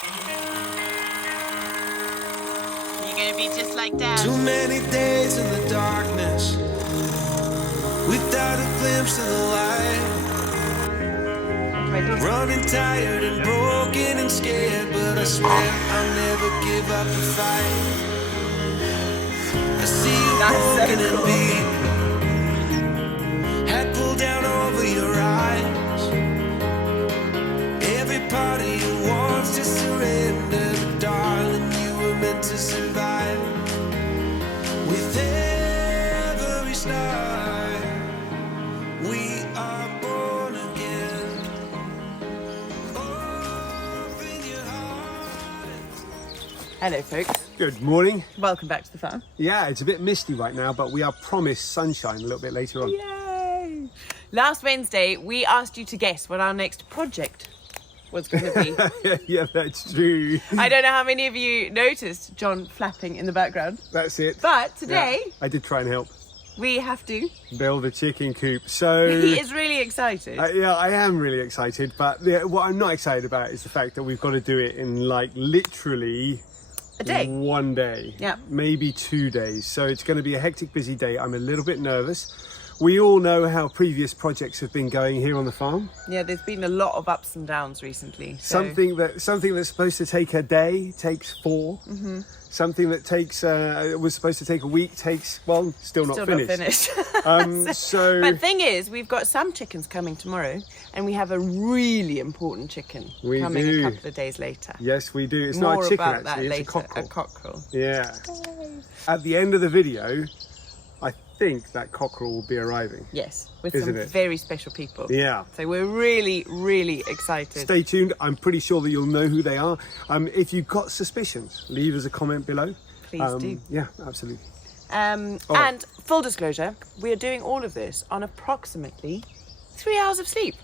You're gonna be just like Dad. Too many days in the darkness, without a glimpse of the light. Running tired and broken and scared, but I swear I'll never give up the fight. I see you broken and beat, head pulled down over your eyes. Every part of you wants to surrender, but darling, you were meant to survive. With every star, we are born again. Open your heart. Hello, folks. Good morning. Welcome back to the farm. Yeah, it's a bit misty right now, but we are promised sunshine a little bit later on. Yay! Last Wednesday, we asked you to guess what our next project was going to be. Yeah, that's true. I don't know how many of you noticed John flapping in the background, That's it. but today Yeah, I did try and help we have to. build a chicken coop. So He is really excited. yeah, I am really excited, but what I'm not excited about is the fact that we've got to do it in like literally A day. one day, Yeah. maybe 2 days. So it's going to be a hectic, busy day. I'm a little bit nervous. We all know how previous projects have been going here on the farm. Yeah, there's been a lot of ups and downs recently. So. Something that's supposed to take a day takes 4. Mm-hmm. Something that takes was supposed to take a week takes still not finished. So But thing is, we've got some chickens coming tomorrow, and we have a really important chicken We coming do. a couple of days later. yes, we do. It's More not a chicken about actually. that It's later. a cockerel. cockerel. Yeah. At the end of the video, I think that cockerel will be arriving. Yes, with Isn't some it? very special people. Yeah. So we're really, really excited. Stay tuned. I'm pretty sure that you'll know who they are. If you've got suspicions, leave us a comment below. Please do. Yeah, absolutely. And full disclosure, we are doing all of this on approximately 3 hours of sleep.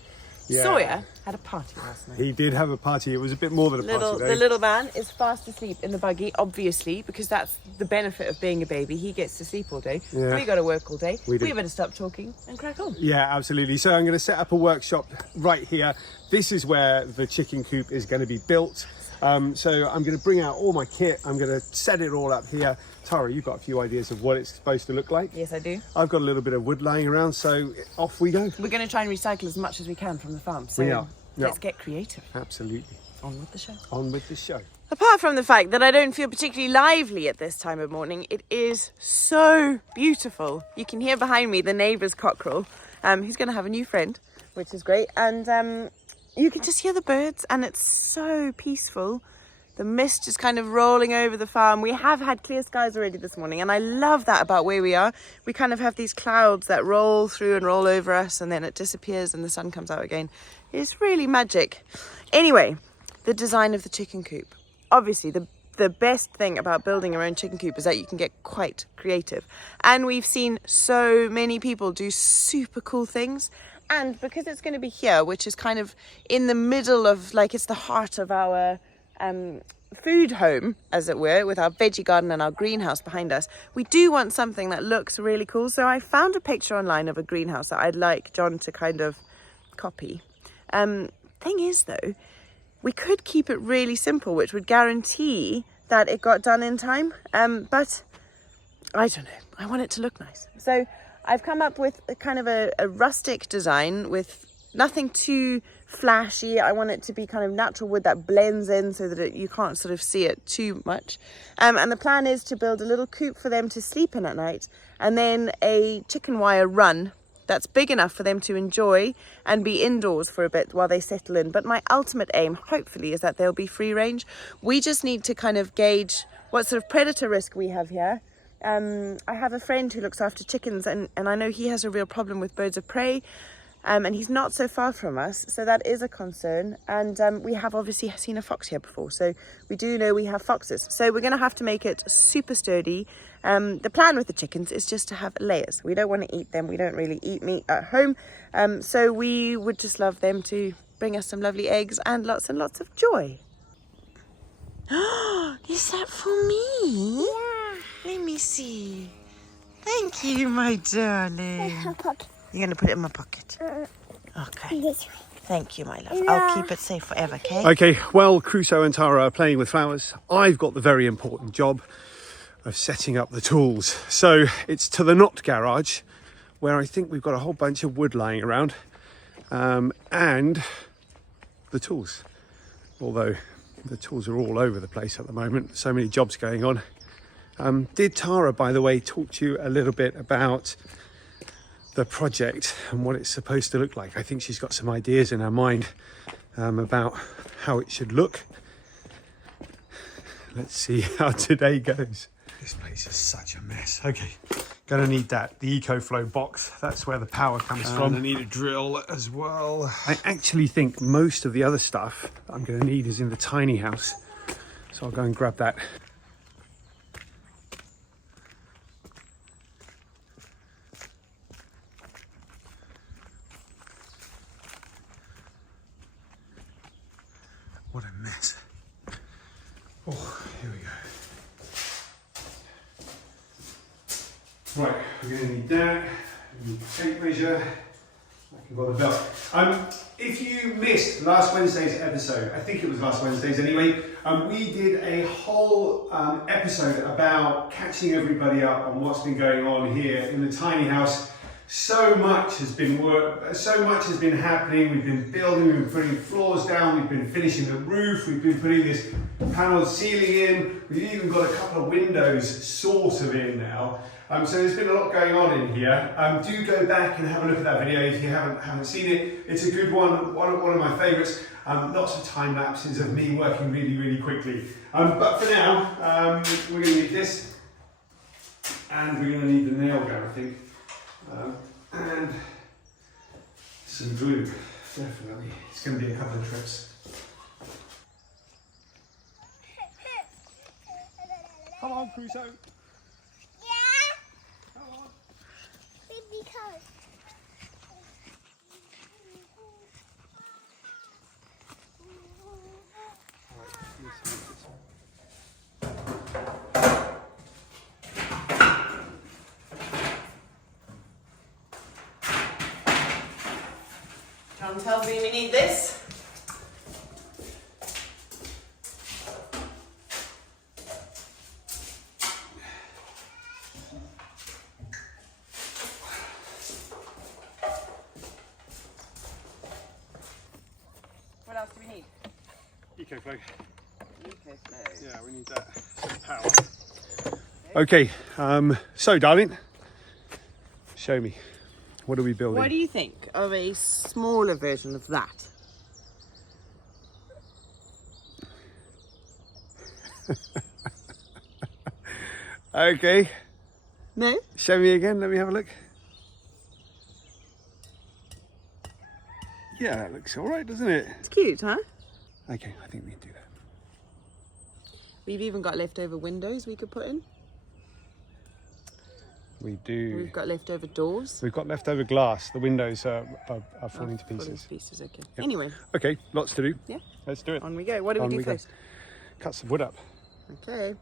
Yeah. Sawyer had a party last night. He did have a party. It was a bit more than a party though. The little man is fast asleep in the buggy, obviously, because that's the benefit of being a baby. He gets to sleep all day. Yeah. We got to work all day. We do. better stop talking and crack on. Yeah, absolutely. So I'm going to set up a workshop right here. This is where the chicken coop is going to be built. So I'm going to bring out all my kit. I'm going to set it all up here. Tara, you've got a few ideas of what it's supposed to look like. Yes, I do. I've got a little bit of wood lying around, so off we go. We're going to try and recycle as much as we can from the farm. So We are. let's Yeah. get creative. Absolutely. On with the show. On with the show. Apart from the fact that I don't feel particularly lively at this time of morning, it is so beautiful. You can hear behind me the neighbour's cockerel. He's going to have a new friend, which is great. And you can just hear the birds, and it's so peaceful. The mist is kind of rolling over the farm. We have had clear skies already this morning, and I love that about where we are. We kind of have these clouds that roll through and roll over us, and then it disappears and the sun comes out again. It's really magic. Anyway, the design of the chicken coop. Obviously, the best thing about building your own chicken coop is that you can get quite creative. And we've seen so many people do super cool things. And because it's going to be here, which is kind of in the middle of, like, it's the heart of our food home, as it were, with our veggie garden and our greenhouse behind us, we do want something that looks really cool. So I found a picture online of a greenhouse that I'd like John to kind of copy. Thing is, though, we could keep it really simple, which would guarantee that it got done in time. But I don't know. I want it to look nice. So I've come up with a kind of a rustic design with nothing too flashy. I want it to be kind of natural wood that blends in so that you can't sort of see it too much. And the plan is to build a little coop for them to sleep in at night, and then a chicken wire run that's big enough for them to enjoy and be indoors for a bit while they settle in. But my ultimate aim, hopefully, is that they'll be free range. We just need to kind of gauge what sort of predator risk we have here. I have a friend who looks after chickens, and I know he has a real problem with birds of prey. And he's not so far from us, so that is a concern. And we have obviously seen a fox here before, so we do know we have foxes. So we're going to have to make it super sturdy. The plan with the chickens is just to have layers. We don't want to eat them. We don't really eat meat at home. So we would just love them to bring us some lovely eggs and lots of joy. Is that for me? Yeah. Let me see. Thank you, my darling. Pocket. You're going to put it in my pocket. Okay. This way. Thank you, my love. I'll keep it safe forever, okay? Okay, well, Crusoe and Tara are playing with flowers. I've got the very important job of setting up the tools. So it's to the Knot garage, where I think we've got a whole bunch of wood lying around, and the tools. Although the tools are all over the place at the moment, so many jobs going on. Did Tara, by the way, talk to you a little bit about the project and what it's supposed to look like? I think she's got some ideas in her mind about how it should look. Let's see how today goes. This place is such a mess. Okay, gonna need that, the EcoFlow box. That's where the power comes from. I need a drill as well. I actually think most of the other stuff that I'm gonna need is in the tiny house. So I'll go and grab that. What a mess. Oh, here we go. Right, we're going to need that. We need a tape measure. I can got the belt. If you missed last Wednesday's episode, I think it was last Wednesday's anyway, we did a whole episode about catching everybody up on what's been going on here in the tiny house. So much has been happening. We've been building, we've been putting floors down, we've been finishing the roof, we've been putting this panelled ceiling in, we've even got a couple of windows sort of in now. So there's been a lot going on in here. Do go back and have a look at that video if you haven't seen it. It's a good one, one of my favourites. Lots of time lapses of me working really quickly. But for now, we're going to need this, and we're going to need the nail gun, I think. And some glue, definitely. It's going to be a couple of trips. Come on, Crusoe. Yeah. Come on. Because. John tells me we need this. What else do we need? EcoFlow. EcoFlow. Yeah, we need that. Some power. Okay, so darling, show me. What are we building? What do you think of a smaller version of that? Okay. No? Show me again, let me have a look. Yeah, that looks all right, doesn't it? It's cute, huh? Okay, I think we can do that. We've even got leftover windows we could put in. We do. We've got leftover doors. We've got leftover glass. The windows are falling to Falling pieces. to pieces, okay. Yep. Anyway, Okay, lots to do. yeah, Let's do it. on we go. What do we On do we go. first? Cut some wood up. Okay.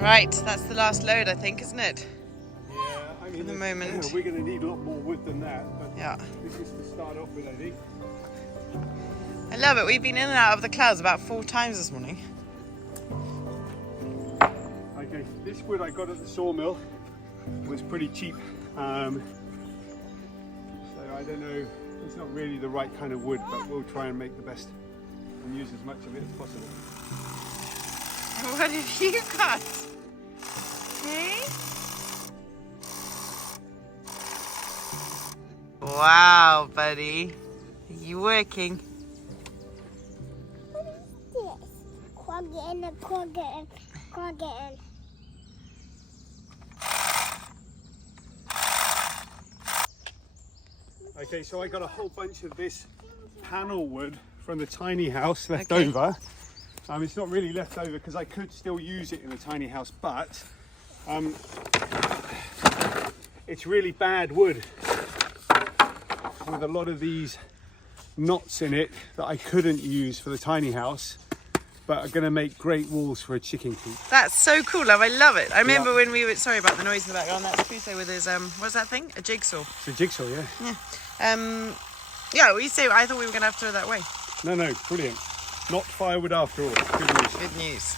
Right, that's the last load, I think, isn't it? Yeah, I mean, For the moment. we're going to need a lot more wood than that, but Yeah. this is to start off with, I think. I love it. We've been in and out of the clouds about 4 times this morning. Okay, this wood I got at the sawmill was pretty cheap. So I don't know, it's not really the right kind of wood, but we'll try and make the best and use as much of it as possible. And what have you got? Okay. Wow, buddy. Are you working? Yes. Quagga. Okay, so I got a whole bunch of this panel wood from the tiny house left over. It's not really left over because I could still use it in the tiny house, but it's really bad wood with a lot of these knots in it that I couldn't use for the tiny house, but are going to make great walls for a chicken coop. That's so cool, love. I love it. I remember when we were, sorry about the noise in the background, that's Crusoe with his, what's that thing? A jigsaw. It's a jigsaw, yeah. Yeah, we say, I thought we were going to have to throw that away. No, brilliant. Not firewood after all. Good news. Good news.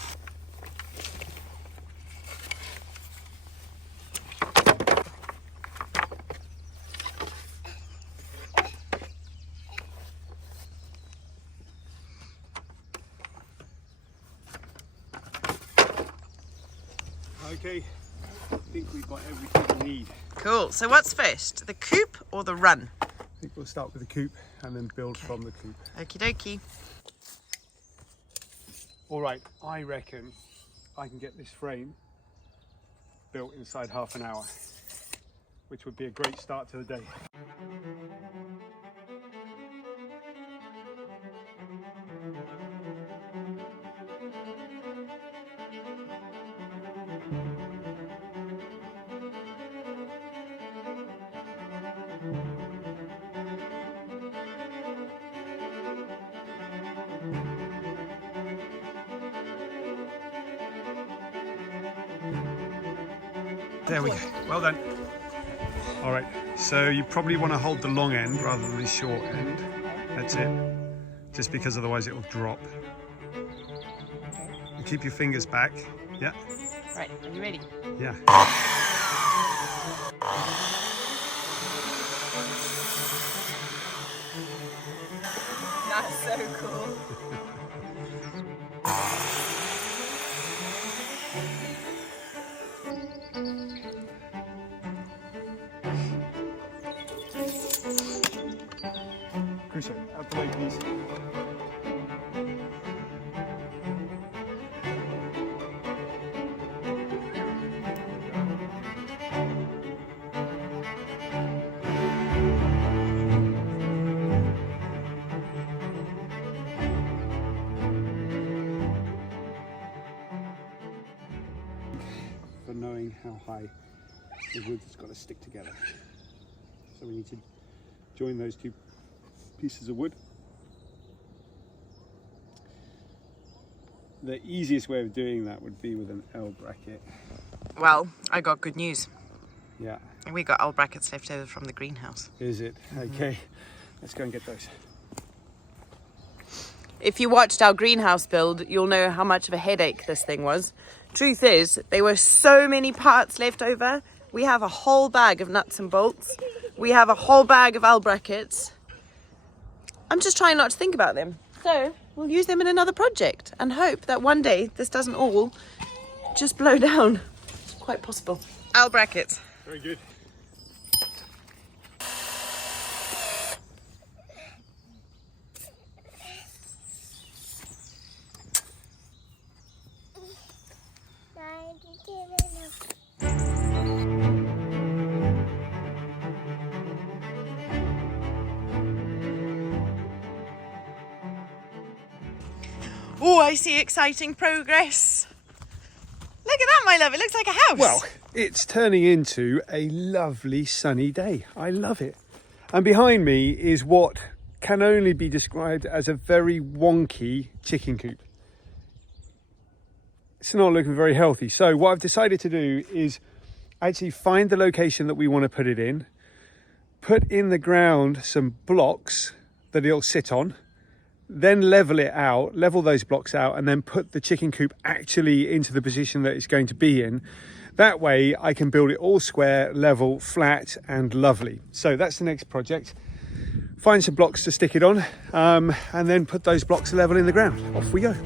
Okay, I think we've got everything we need. Cool. So what's first, the coop or the run? I think we'll start with the coop and then build from the coop. Okie dokie. All right, I reckon I can get this frame built inside half an hour, which would be a great start to the day. There we go, well done. All right, so you probably want to hold the long end rather than the short end. That's it, just because otherwise it will drop. And keep your fingers back, yeah? Right, are you ready? Yeah. That's so cool. Crusoe, out the way, please. For knowing how high the wood has got to stick together. So we need to join those two pieces of wood. The easiest way of doing that would be with an L bracket. Well, I got good news. Yeah. We got L brackets left over from the greenhouse. Is it? Okay, let's go and get those. If you watched our greenhouse build, you'll know how much of a headache this thing was. Truth is, there were so many parts left over. We have a whole bag of nuts and bolts. We have a whole bag of L brackets. I'm just trying not to think about them. So we'll use them in another project and hope that one day this doesn't all just blow down. It's quite possible. L brackets. Very good. Oh, I see exciting progress. Look at that, my love. It looks like a house. Well, it's turning into a lovely sunny day. I love it. And behind me is what can only be described as a very wonky chicken coop. It's not looking very healthy. So what I've decided to do is actually find the location that we want to put it in, put in the ground some blocks that it'll sit on, then level it out, level those blocks out, and then put the chicken coop actually into the position that it's going to be in. That way I can build it all square, level, flat and lovely. So that's the next project. Find some blocks to stick it on, and then put those blocks level in the ground. Off we go.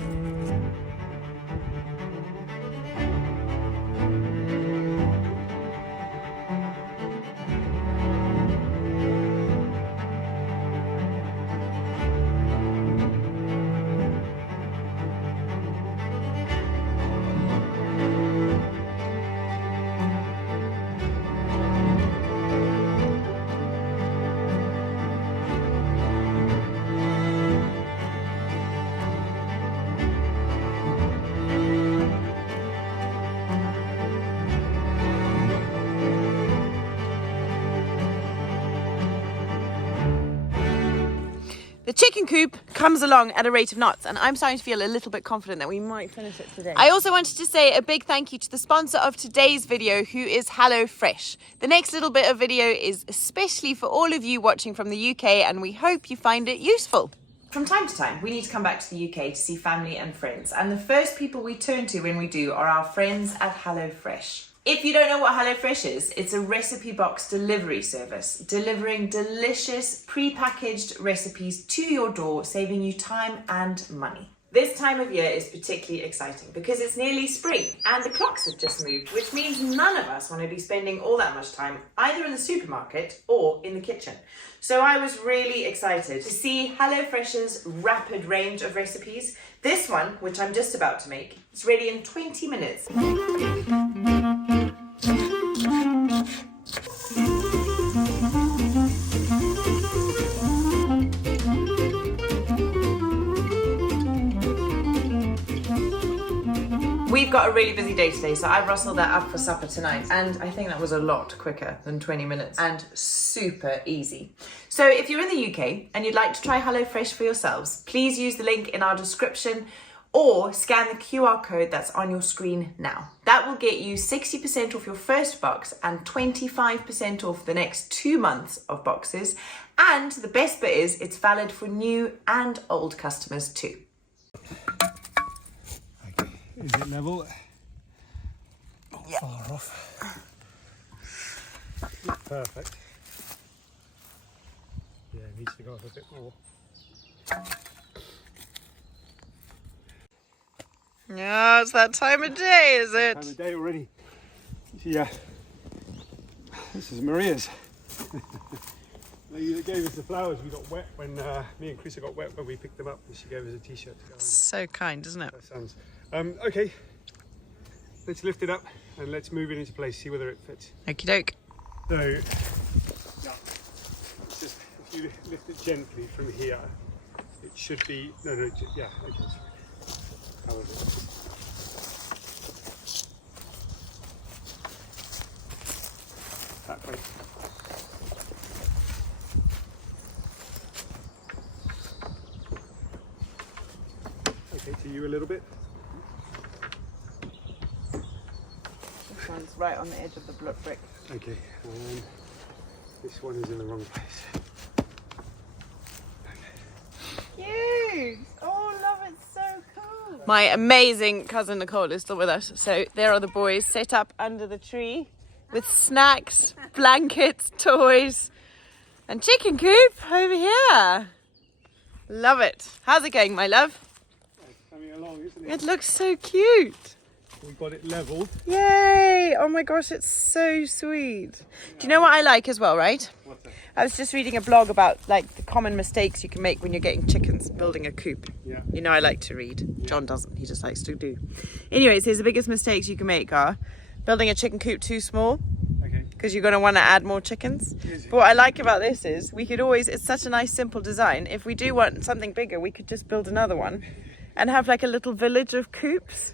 The chicken coop comes along at a rate of knots, and I'm starting to feel a little bit confident that we might finish it today. I also wanted to say a big thank you to the sponsor of today's video, who is HelloFresh. The next little bit of video is especially for all of you watching from the UK, and we hope you find it useful. From time to time, we need to come back to the UK to see family and friends, and the first people we turn to when we do are our friends at HelloFresh. If you don't know what HelloFresh is, it's a recipe box delivery service, delivering delicious pre-packaged recipes to your door, saving you time and money. This time of year is particularly exciting because it's nearly spring and the clocks have just moved, which means none of us want to be spending all that much time either in the supermarket or in the kitchen. So I was really excited to see HelloFresh's rapid range of recipes. This one, which I'm just about to make, is ready in 20 minutes. We've got a really busy day today, so I've rustled that up for supper tonight, and I think that was a lot quicker than 20 minutes and super easy. So if you're in the UK and you'd like to try HelloFresh for yourselves, please use the link in our description or scan the QR code that's on your screen now. That will get you 60% off your first box and 25% off the next 2 months of boxes. And the best bit is it's valid for new and old customers too. Is it level? Not far off. Perfect. Yeah, it needs to go up a bit more. Yeah, it's that time of day, is it? Time of day already. Yeah. This is Maria's. They gave us the flowers. We got wet when me and Chris got wet when we picked them up, and she gave us a t-shirt to go on. So kind, isn't it? That sounds. Okay, let's lift it up and let's move it into place, see whether it fits. Okie doke. So, yeah, it's just if you lift it gently from here, it should be, yeah, okay, it's fine. How is it? That way. Okay, to you a little bit. This one's right on the edge of the brick. Okay, and this one is in the wrong place. Cute! Oh, love it, so cool. My amazing cousin Nicole is still with us. So there are the boys set up under the tree with snacks, blankets, toys, and chicken coop over here. Love it. How's it going, my love? It's coming along, isn't it? It looks so cute. We got it leveled. Yay! Oh my gosh, it's so sweet. Do you know what I like as well, right? What's that? I was just reading a blog about like the common mistakes you can make when you're getting chickens building a coop. Yeah. You know I like to read. John doesn't, he just likes to do. Anyway, it says the biggest mistakes you can make are building a chicken coop too small, Okay. because you're going to want to add more chickens. But what I like about this is we could always, it's such a nice simple design. If we do want something bigger, we could just build another one and have like a little village of coops.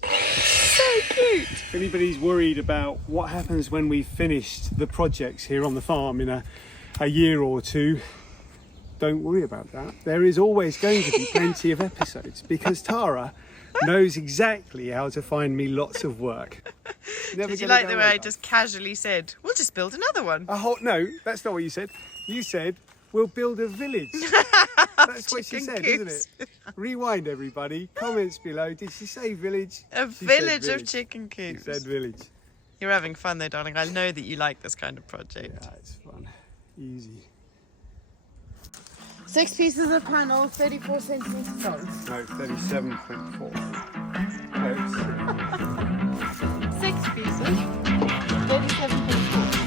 So cute. If anybody's worried about what happens when we've finished the projects here on the farm in a year or two, don't worry about that. There is always going to be plenty of episodes because Tara knows exactly how to find me lots of work. Never Did you gonna like go the way I over. just casually said, we'll just build another one? No, that's not what you said. You said we'll build a village. That's what she chicken said, coops. isn't it? Rewind, everybody. Comments below. Did she say village? A She said village of village. chicken She coops. said village. You're having fun though, darling. I know that you like this kind of project. Yeah, it's fun. Easy. 6 pieces of panel, 34 centimeters long. No, 37.4. No, 6 pieces, 37.4.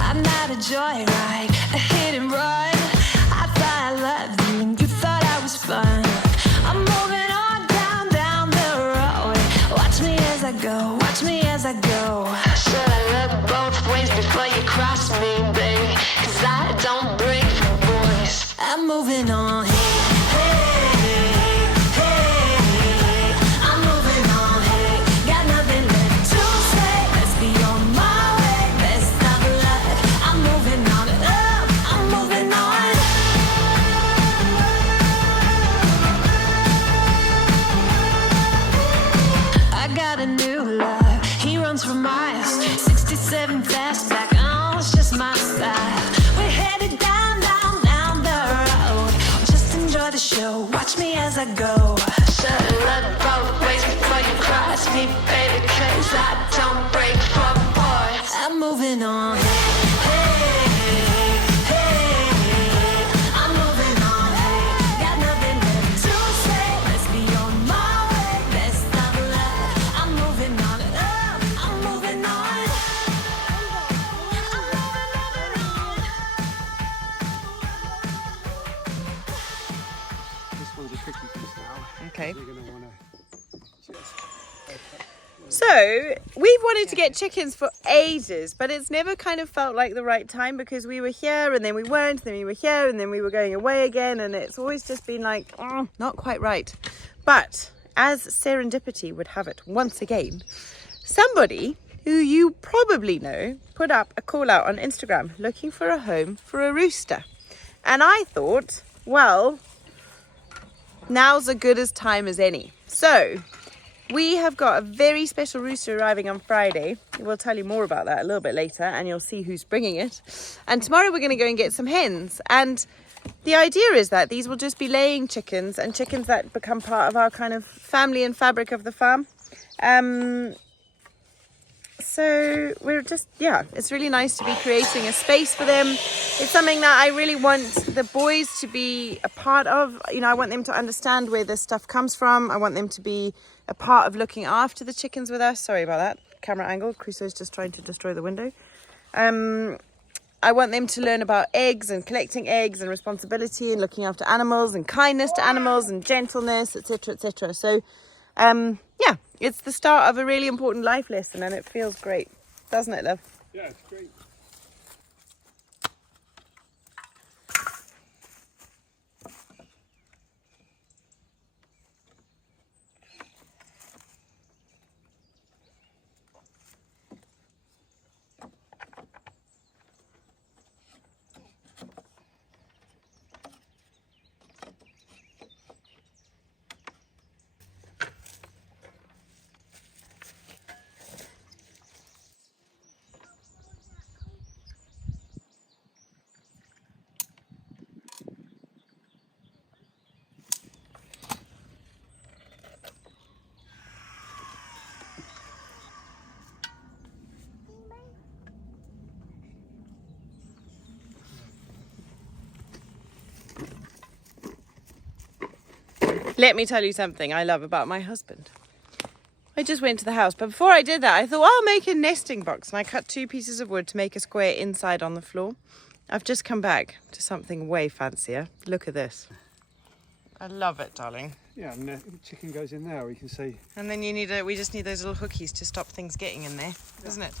I'm not a joyride, a hit and run. I thought I loved you and you thought I was fun. I'm moving on down the road. Watch me as I go, watch me as I go. Should I look both ways before you cross me, baby? 'Cause I don't break for boys. I'm moving on. I'm moving on. Got nothing left to say. Let's be on my way. Best of luck. I'm moving on. I'm moving on. I got a new love. He runs for miles. 67 fastback. Oh, it's just my style. We're headed down the road. Just enjoy the show. Watch me as I go. Should look both ways before you cross me, baby. 'Cause I don't break for boys. I'm moving on. I'm moving on. Got nothing left to say. Let's be on my way. Best of luck. I'm moving on. I'm moving on. I'm moving on. this one's a tricky piece now. Okay. You're going to want to just... So, we've wanted to get chickens for ages, but it's never kind of felt like the right time because we were here and then we weren't, then we were here and then we were going away again, and it's always just been like, not quite right. But as serendipity would have it once again, somebody who you probably know put up a call out on Instagram looking for a home for a rooster. And I thought, well, now's as good as time as any. So, we have got a very special rooster arriving on Friday. We'll tell you more about that a little bit later and you'll see who's bringing it. And tomorrow we're going to go and get some hens. And the idea is that these will just be laying chickens and chickens that become part of our kind of family and fabric of the farm. So we're just, yeah, it's really nice to be creating a space for them. It's something that I really want the boys to be a part of. You know, I want them to understand where this stuff comes from. I want them to be a part of looking after the chickens with us. Sorry about that camera angle. Crusoe's just trying to destroy the window. I want them to learn about eggs and collecting eggs and responsibility and looking after animals and kindness to animals and gentleness, etc., etc. So, yeah, it's the start of a really important life lesson and it feels great, doesn't it, love? Yeah, it's great. Let me tell you something I love about my husband. I just went to the house, but before I did that, I thought, I'll make a nesting box. And I cut 2 pieces of wood to make a square inside on the floor. I've just come back to something way fancier. Look at this. I love it, darling. Yeah, and the chicken goes in there, we can see. And then we just need those little hookies to stop things getting in there, isn't it?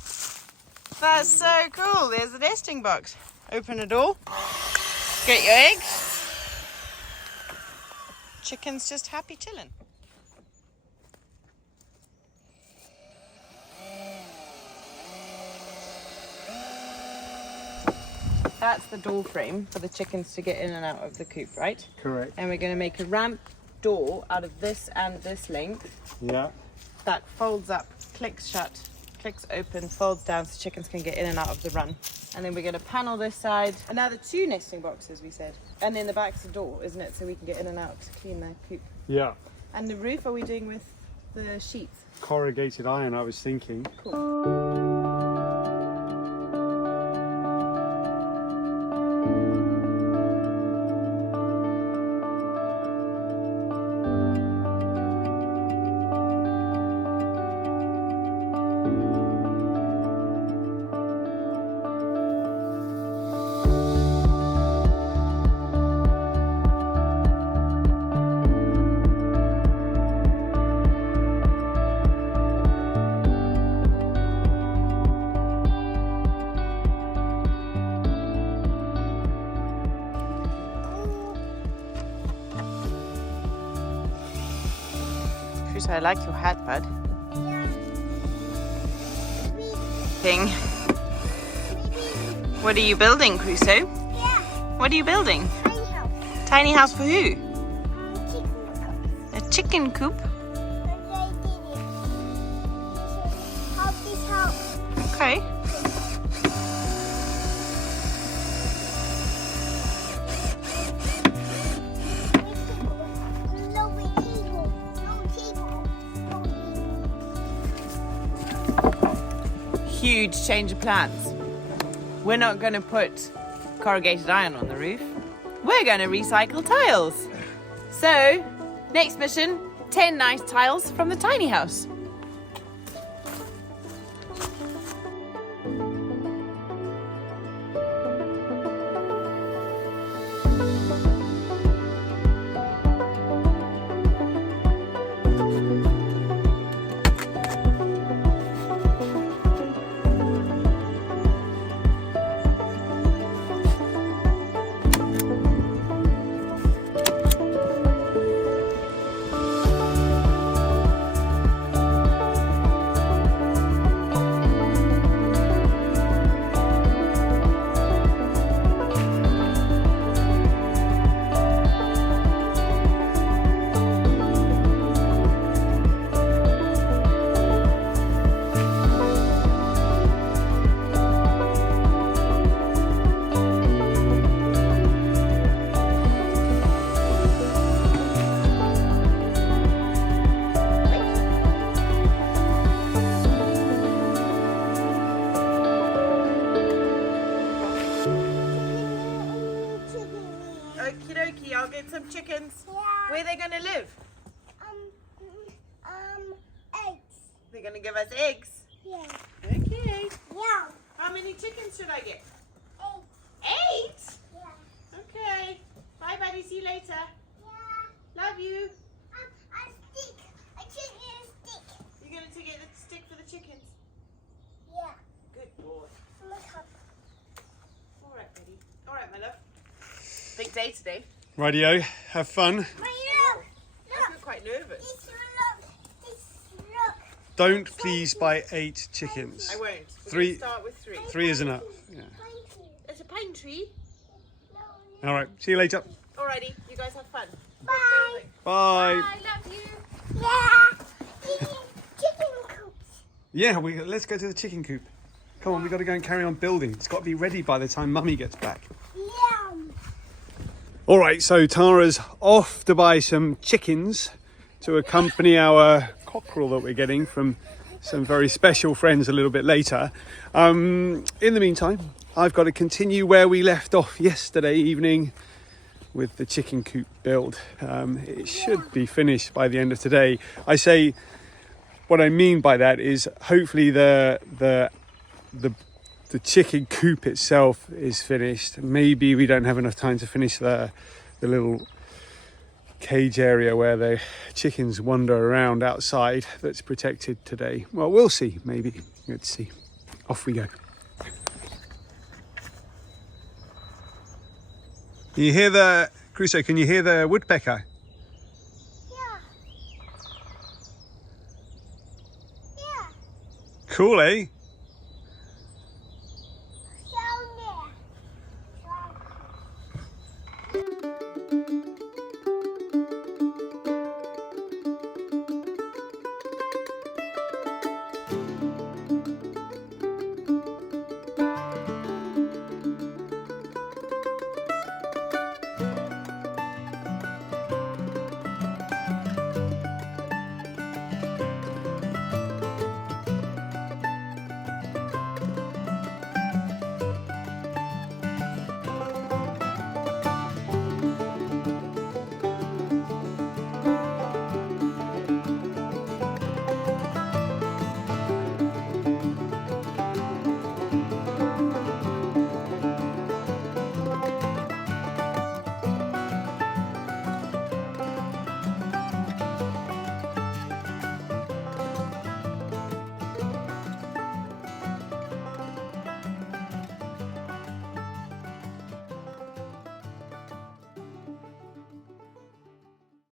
That's so cool. There's the nesting box. Open it all. Get your eggs. Chicken's just happy chilling. that's the door frame for the chickens to get in and out of the coop, right? Correct. And we're going to make a ramp door out of this and this length Yeah. that folds up, clicks shut, clicks open, folds down so chickens can get in and out of the run. And then we're going to panel this side. Another 2 nesting boxes, we said. And in the back's a door, isn't it? So we can get in and out to clean the coop. Yeah. And the roof, are we doing with the sheets? Corrugated iron, I was thinking. Chris, I like your hat, bud. Yeah. Thing. What are you building, Crusoe? Yeah. What are you building? Tiny house. Tiny house for who? Chicken coop. A chicken coop? Help this house. Okay. Huge change of plans. We're not going to put corrugated iron on the roof. We're going to recycle tiles. So, next mission, 10 nice tiles from the tiny house. Okie dokie, I'll get some chickens. Yeah. Where are they going to live? Eggs. They're going to give us eggs. Yeah. Okay. Yeah. How many chickens should I get? 8. 8? Yeah. Okay. Bye, buddy. See you later. Yeah. Love you. A stick. A chicken stick. You're going to get the stick for the chickens? Yeah. Good boy. Look up. All right, buddy. All right, my love. Big day today. Rightio, have fun. Look. I feel quite nervous. Look. Don't please buy 8 chickens. I won't. We're 3. gonna start with 3. 3 is enough. Yeah. It's a pine tree. All right, see you later. Alrighty, you guys have fun. Bye. Bye. I love you. Yeah. Chicken coops. Yeah, let's go to the chicken coop. Come on, we got to go and carry on building. It's got to be ready by the time Mummy gets back. Yum. All right, so Tara's off to buy some chickens to accompany our cockerel that we're getting from some very special friends a little bit later. In the meantime, I've got to continue where we left off yesterday evening with the chicken coop build. It should be finished by the end of today. I say, what I mean by that is hopefully the chicken coop itself is finished. Maybe we don't have enough time to finish the little cage area where the chickens wander around outside that's protected today. Well, we'll see, maybe. Let's see. Off we go. Can you hear the, Crusoe, can you hear the woodpecker? Yeah. Cool, eh?